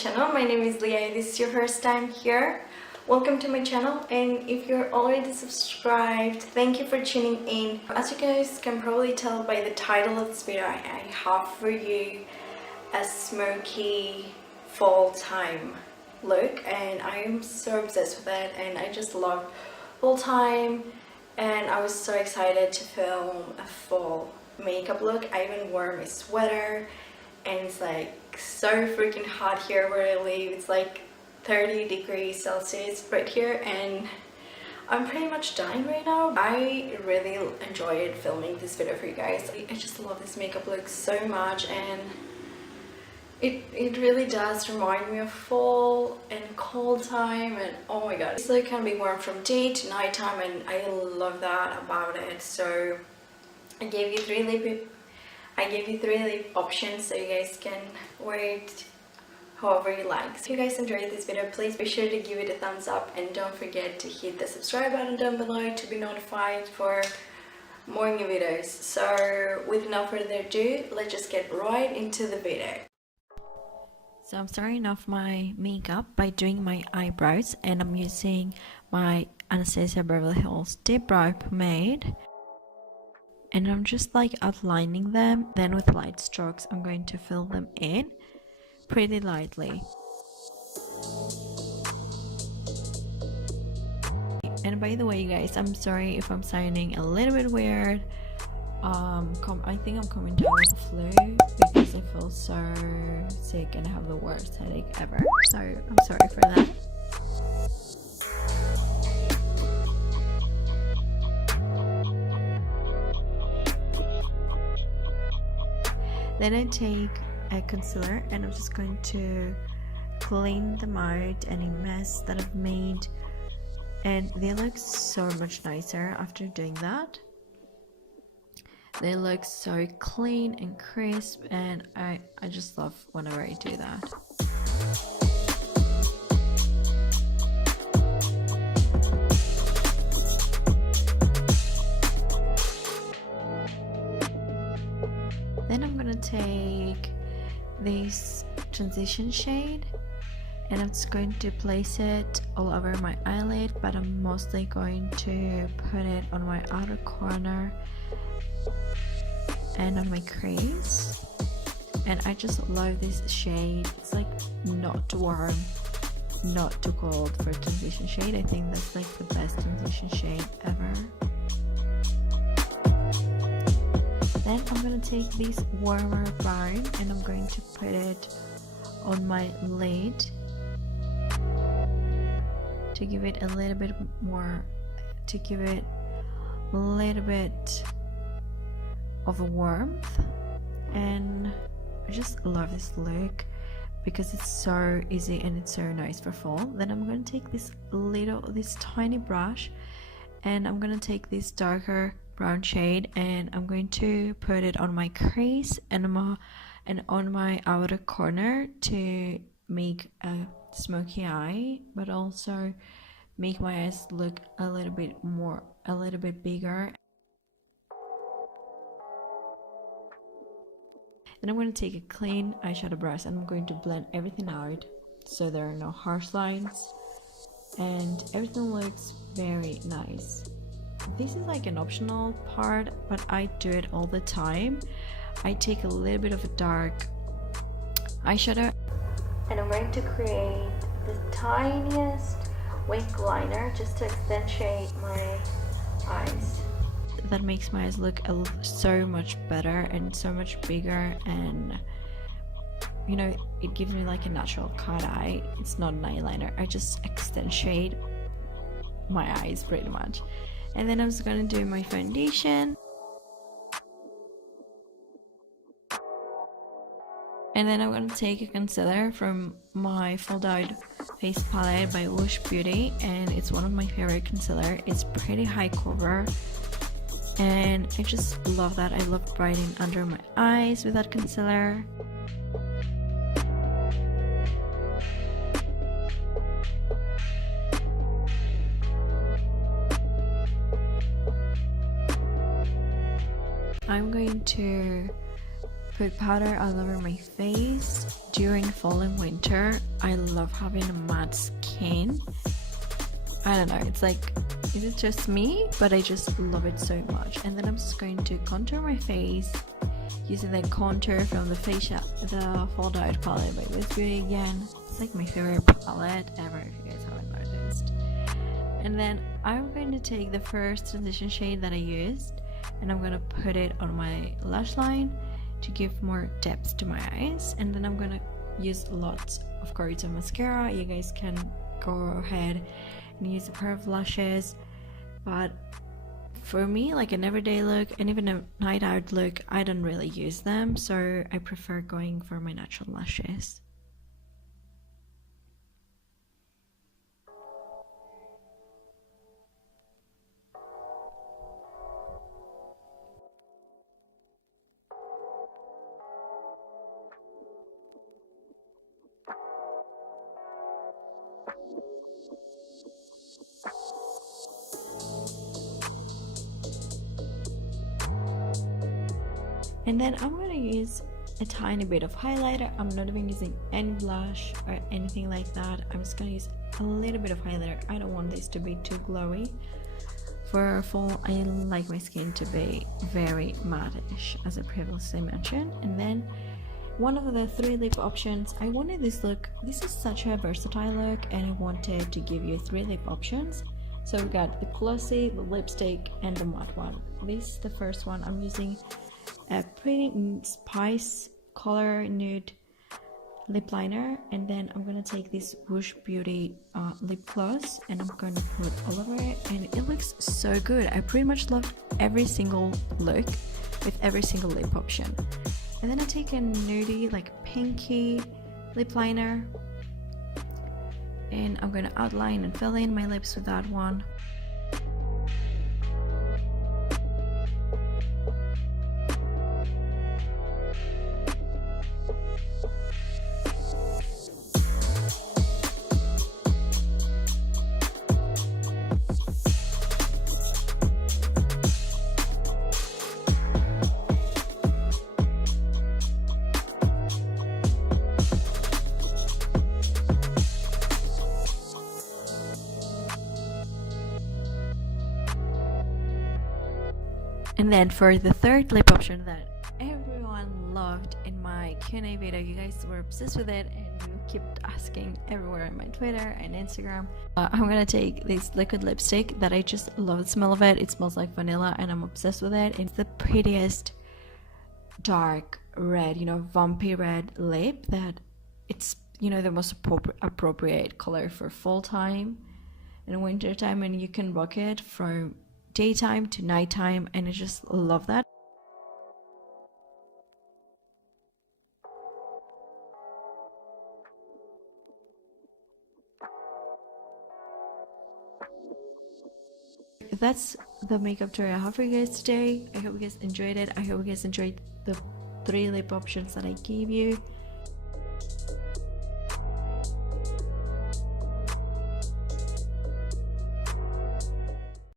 channel. My name is Lia. This is your first time here. Welcome to my channel, and if you're already subscribed, thank you for tuning in. As you guys can probably tell by the title of this video, I have for you a smoky fall time look, and I am so obsessed with it, and I just love fall time, and I was so excited to film a fall makeup look. I even wore my sweater, and it's like so freaking hot here where I live. It's like 30 degrees Celsius right here, and I'm pretty much dying right now. I really enjoyed filming this video for you guys. I just love this makeup look so much, and it really does remind me of fall and cold time, and oh my god, this look can be worn from day to night time, and I love that about it. So I gave you three lip options so you guys can wear it however you like. So if you guys enjoyed this video, please be sure to give it a thumbs up, and don't forget to hit the subscribe button down below to be notified for more new videos. So with no further ado, let's just get right into the video. So I'm starting off my makeup by doing my eyebrows, and I'm using my Anastasia Beverly Hills Deep Brow Pomade, and I'm just like outlining them. Then with light strokes I'm going to fill them in pretty lightly. And by the way, you guys, I'm sorry if I'm sounding a little bit weird. I think I'm coming down with the flu because I feel so sick and I have the worst headache ever. So I'm sorry for that. Then I take a concealer, and I'm just going to clean them out any mess that I've made, and they look so much nicer after doing that. They look so clean and crisp, and I just love whenever I do that. Then I'm gonna take this transition shade, and I'm just going to place it all over my eyelid, but I'm mostly going to put it on my outer corner and on my crease. And I just love this shade. It's like not too warm, not too cold for a transition shade. I think that's like the best transition shade ever. Then I'm gonna take this warmer brown, and I'm going to put it on my lid to give it a little bit more, to give it a little bit of a warmth. And I just love this look because it's so easy and it's so nice for fall. Then I'm going to take this tiny brush, and I'm going to take this darker brown shade, and I'm going to put it on my crease and on my outer corner to make a smoky eye, but also make my eyes look a little bit bigger. Then I'm going to take a clean eyeshadow brush, and I'm going to blend everything out so there are no harsh lines, and everything looks very nice. This is like an optional part, but I do it all the time. I take a little bit of a dark eyeshadow, And I'm going to create the tiniest wing liner just to accentuate my eyes. that makes my eyes look so much better and so much bigger, and you know, it gives me like a natural cut eye. It's not an eyeliner. I just accentuate my eyes pretty much. And then I'm just gonna do my foundation, and then I'm gonna take a concealer from my Fold Out Face Palette by Lush Beauty, and it's one of my favorite concealer. It's pretty high cover, and I just love that. I love brightening under my eyes with that concealer. I'm going to put powder all over my face during fall and winter, I love having a matte skin. I don't know, it's like, is it just me? But I just love it so much. And then I'm just going to contour my face using the contour from the Fold Out palette by LiasBeauty again. It's like my favorite palette ever, if you guys haven't noticed. And then I'm going to take the first transition shade that I used, and I'm going to put it on my lash line to give more depth to my eyes. And then I'm going to use lots of course of mascara. You guys can go ahead and use a pair of lashes, but for me, like an everyday look and even a night out look, I don't really use them, so I prefer going for my natural lashes. And then I'm going to use a tiny bit of highlighter. I'm not even using any blush or anything like that. I'm just going to use a little bit of highlighter. I don't want this to be too glowy. For fall, I like my skin to be very matte-ish, as I previously mentioned. And then one of the 3 lip options, I wanted this look. This is such a versatile look, and I wanted to give you 3 lip options. So we got the glossy, the lipstick, and the matte one. This is the first one. I'm using a pretty spice color nude lip liner, and then I'm gonna take this Woosh Beauty lip gloss, and I'm gonna put all over it, and it looks so good. I pretty much love every single look with every single lip option. And then I take a nudie, like pinky lip liner, and I'm gonna outline and fill in my lips with that one. And then for the third lip option that everyone loved in my Q&A video, you guys were obsessed with it and you kept asking everywhere on my Twitter and Instagram. I'm gonna take this liquid lipstick that I just love the smell of it. It smells like vanilla and I'm obsessed with it. It's the prettiest dark red, you know, vampy red lip that it's, you know, the most appropriate color for fall time and winter time, and you can rock it from daytime to nighttime, and I just love that. That's the makeup tutorial I have for you guys today. I hope you guys enjoyed it. I hope you guys enjoyed the 3 lip options that I gave you.